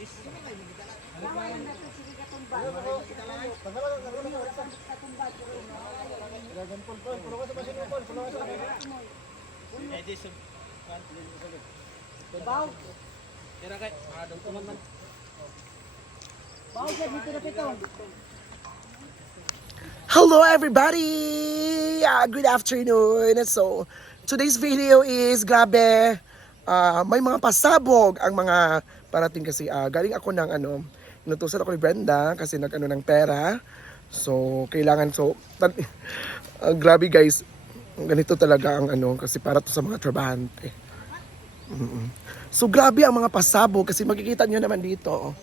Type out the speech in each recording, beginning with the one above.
Hello everybody! Good afternoon! So, today's video is grabe, may mga pasabog ang mga parating kasi galing ako ng inutusan ako ni Brenda kasi nag-ano ng pera. So, kailangan grabe guys, ganito talaga ang kasi para to sa mga trabahante. So, grabe ang mga pasabog kasi makikita nyo naman dito.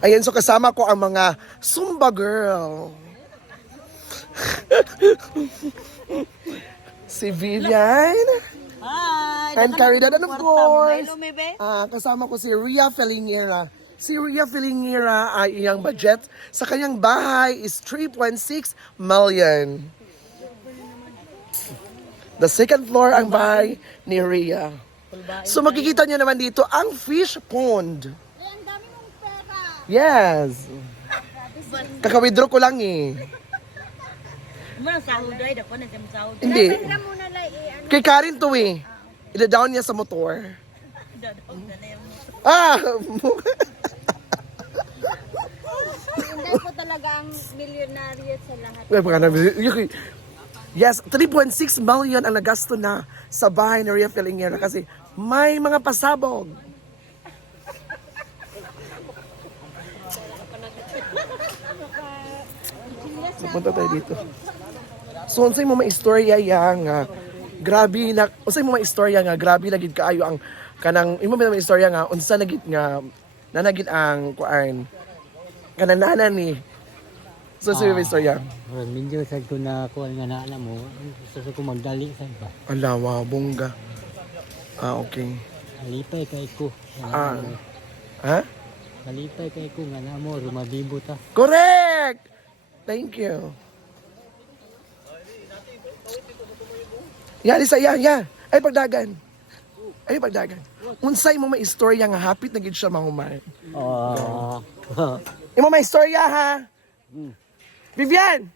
Ayan, so kasama ko ang mga Zumba girl. Si Vivian. Hi! And Caridad, and of course, kasama ko si Ria Felingera. Si Ria Felingera ay iyang budget sa kanyang bahay is 3.6 million. The second floor ang bahay ni Ria. So makikita niyo naman dito ang fish pond. Ang dami mong pera! Yes. Kaka-withdraw ko lang eh. Muna sahod ay, dako na siyang sahod. Hindi. Dapat mo na lang Kay Karin to eh. Ida-down niya sa motor. Dadaog na na yung Hindi po talaga ang milyonaryo sa lahat. Yes, 3.6 million ang nagasto na sa bahay ni Ria Felingera kasi may mga pasabog. Punta tayo dito. So, unsay mo maistorya nga grabe na unsay mo maistorya nga grabe lagid kaayo ang kanang imo ba maistorya nga unsa nagid nga nanagid ang kuan kanang ni. So, sa istorya. Medyo sad ko na kuan nga na mo. Gusto ko magdali sad ba. Ala, wow, bongga. Okay. Alipay kay ko. Ha? Alipay kay ko nga na mo rumabibo ta. Correct! Thank you. Yeah, Lisa, yeah. Ay, pagdagan. Unsay mo may istorya nga hapit na gid siya mahumay. Imo may istorya ha? Vivian!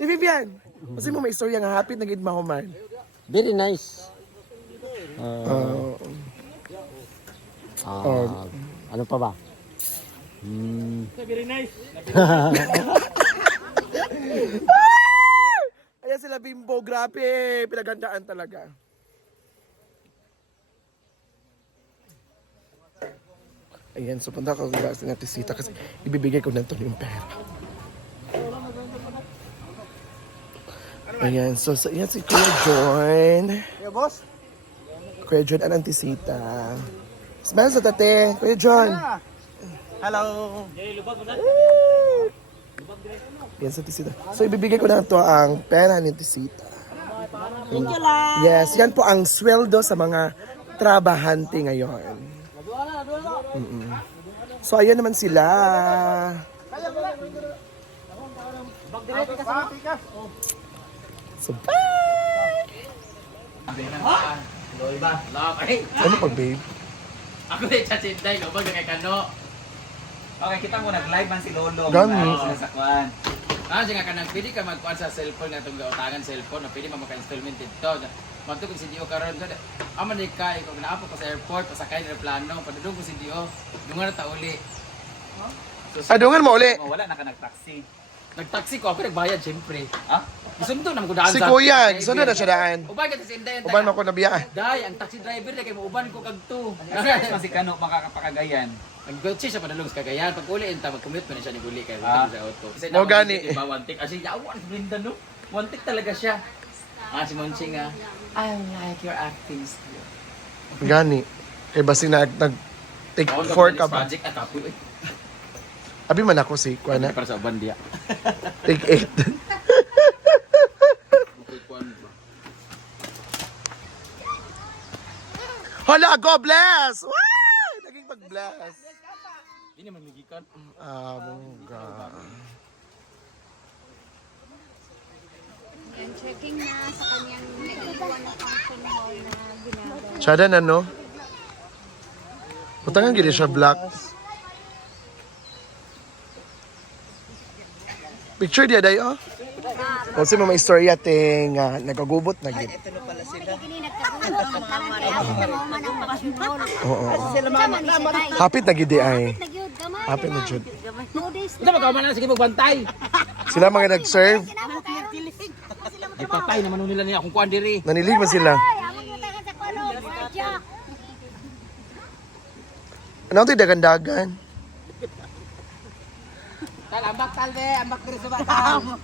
Si Vivian! Unsay mo may istorya nga hapit na gid mahumay. Very nice. Ano pa ba? Very nice. Ayan sila Bimbo, grabe, pinagandaan talaga. Ayan, so punta ko sa natisita kasi ibibigay ko na ito yung pera. Ayan, so ayan si Kuya John. Yeah, boss. Kuya John ang antisita. Smile sa tate, Kuya John. Hello. Yan sa tisita. So ibibigay ko na ito ang pera ni tisita. Thank you lang. Yes, yan po ang sweldo sa mga trabahante ngayon. So ayan naman sila. So bye! Ano pag babe? Ako din sa Sinday, lubag na kay Kano. Okay, kita mo nag-live man si Lolo. Gani. Sa kwan. Siya nga kanang pwede ka magkuhan sa cellphone na itong gautangan cellphone na pwede maka-installment dito. Magtukod si Dio karon so aman di kay kung naapo ko sa airport pasakay ng plano padudong ko si Dio dungan na ta uli. Adungan mo uli. Wala na ka nag-taxi. Nagtaxi ko ako nagbayad syempre. Ha? Gusto naman ko daan Si Kuya, saan na siya daan? Uban ka sa Sinday. Uban ako nabiyaan. Dai, ang taxi driver na kay mo uban ko kagto. Kasi kano makakapakagayan. Nag-gotsi siya padulong sa Cagayan. Pag uli enta mag-commute pa na siya ni uli kay Ah. sa auto. Kasi Mo gani. Wantik asi yawan si Brinda no. Wantik talaga siya. Si Monching I like your acting skill. Gani. Eh basi take 4 ka ba? Project at apoy. Abi man ako si Kuya na. Para sa bandia. Take 8. Hala, go bless! Wow! Naging pag-bless. Hindi naman magikan. Bongga. Yan, checking na sa kanyang nag-iwan na function hall na ginagawa. Tsada na, no? Butangan gini siya black. Picture dia day oh. O si mga istorya ting nagagubot na gid. Oo. Hapit na gid di ay. Hapit na jud. Ito magkaman na sige magbantay. Sila mga nag-serve. Di patay naman nila niya akong kuan diri. Nanilig man sila. Ano ito dagan-dagan? Ambak talbe, ambak diri sa bakam.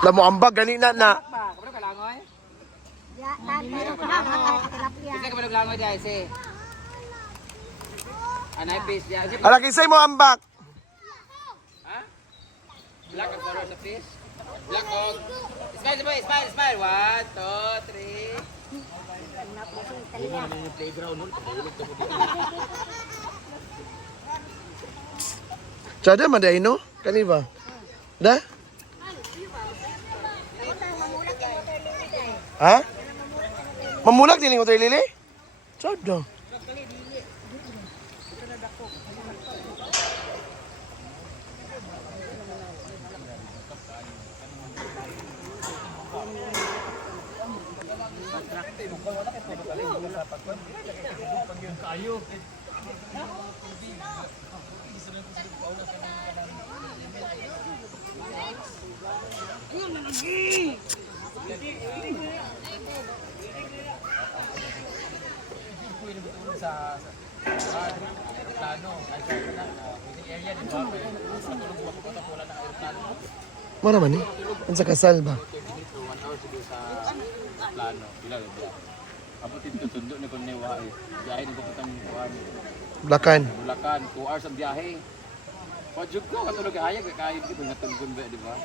Lamo ambag gani na. Kapag kalangoy? Kasi kapag langoy di ay si. Anay fish di ay. Ala kisay mo ambak. Ha? Black and color sa fish. Black og. Smile boy, smile, smile. 1 2 3. Chada maday no? Kani ba? Da? Ha? Mamulak din yung lili? Chada. Mana man ni? Ang sa kasal ba? plano. Pila ba biya? Abot ito tundo ni kun ni wae. Biyahe ni putang kuan. Blakan. Bulacan 2 hours ang biyahe. Pajud ko katulog hayag kay di ba natulgon ba di ba?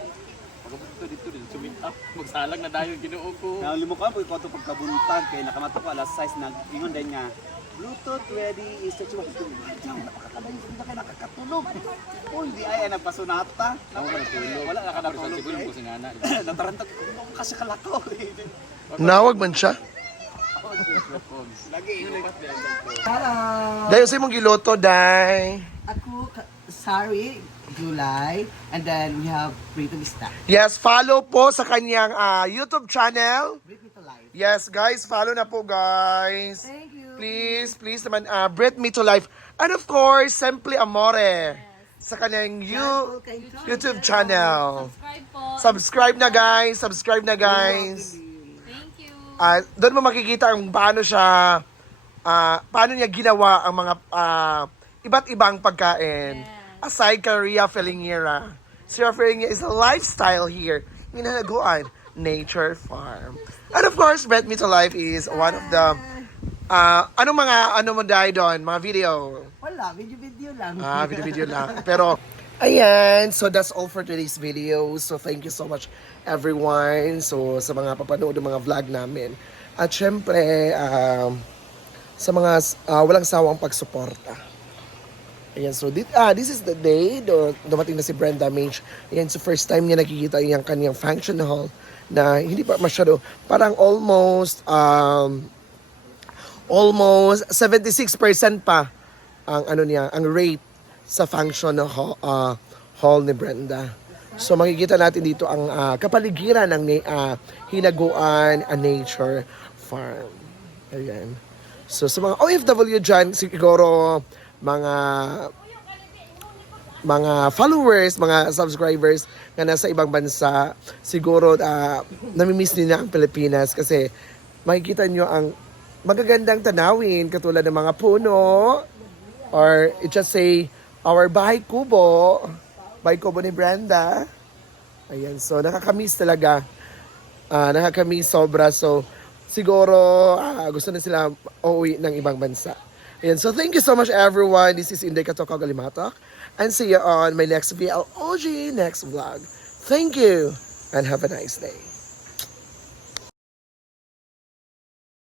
Pagabot dito sumit up magsalang na dayon Ginoo ko. Nalimo ka po ito pagkabuntag kay nakamato ko alas 6 nag ingon din nga Bluetooth ready is to chumak. Napakakalayo hindi ka nakakatulog. Oh, hindi ay nagpasunata. Wala nakatulog. Siguro ko si nana. Natarantag ko kasi kalako. Nawag man siya. Lagi ingon ka. Dayo sa imong giloto, day. Ako, sorry, July, and then we have Prito Vista. Yes, follow po sa kanyang YouTube channel. Bring me to life. Yes, guys, follow na po, guys. Thank you. Please naman, Brit Me to Life. And of course, Simply Amore. Sa kanyang YouTube channel. Subscribe na, guys. Subscribe na, guys. Thank you. Doon mo makikita ang paano siya, paano niya ginawa ang mga iba't ibang pagkain. Aside kay Ria Felingera. Si Ria Felingera is a lifestyle here in Hanaguan Nature Farm. And of course, Bret Me to Life is one of the anong mga mo dahil doon? Mga video? Wala, video lang. Video lang. Pero, ayan. So, that's all for today's video. So, thank you so much, everyone. So, sa mga papanood ng mga vlog namin. At syempre, sa mga walang sawang pagsuporta. Ayan, so, this is the day. Dumating na si Brenda Mage. Ayan, so first time niya nakikita yung kanyang function hall na hindi pa masyado, parang almost 76% pa ang ang rate sa function hall ni Brenda. So makikita natin dito ang kapaligiran ng Hinaguan Nature Farm. Ayan. So sa mga OFW dyan, siguro mga followers, mga subscribers na nasa ibang bansa, siguro namimiss nila ang Pilipinas kasi makikita nyo ang magagandang tanawin katulad ng mga puno or it just say our bahay kubo ni Brenda. Ayan, so nakakamiss talaga. Nakakamiss sobra. So siguro gusto na sila uuwi ng ibang bansa. Ayan, so thank you so much everyone. This is Inday Katokog Alimatok and see you on my next VLOG next vlog. Thank you and have a nice day.